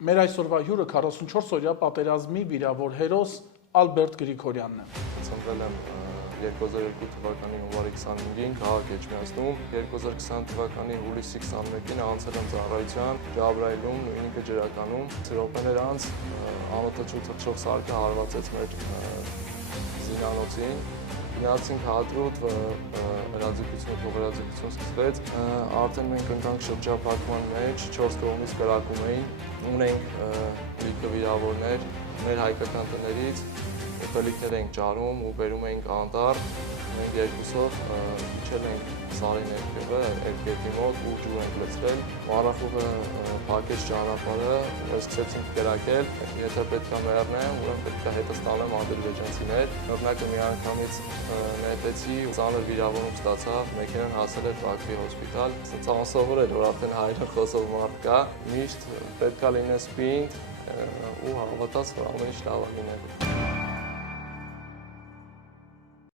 Մեր այսօրվա հյուրը 44-օրյա պատերազմի վիրավոր հերոս Ալբերտ Գրիգորյանն է։ Ծնվել եմ 2002 թվականի հունվարի 25-ին քաղաք Էջմիածնում, 2020 թվականի հուլիսի 21-ին անցել եմ ծառայության Ջաբրայիլում, նույնիկը ջրականում։ Րոպեներ անց անօթաչու թռչող սարքը հարվածեց մեր զինանոցին։ Գնացինք հադրուտ, հրաձգություն սկսվեց։ Արդեն մենք ընկանք շրջափակման մեջ, 4 կողմից կրակում էին, ունենք լիքը վիրավորներ մեր հայկական տներից, ուտելիքներ ենք ճարում ու բերում ենք անտառ, մենք երկուսով իջել ենք սարի ներքևը, երկրի մոտ ու ջուր ենք լցրել։ Մառախուղը փակեց ճանապարհը, սկսեցինք կրակել, եթե պետք է մեռնեմ, ուրեմն պետք է հետս տանեմ ադրբեջանցիներ։ Օրինակը մի անգամից նետեցի, ծանր վիրավորում ստացավ, մեքենան հասել էր Բաքվի հոսպիտալ։ Սենց անսովոր էր, որ արդեն հայերեն խոսող մարդ կա, միշտ պետք է լինես պինդ ու հավատաս, որ ամեն ինչ լավ է լինելու։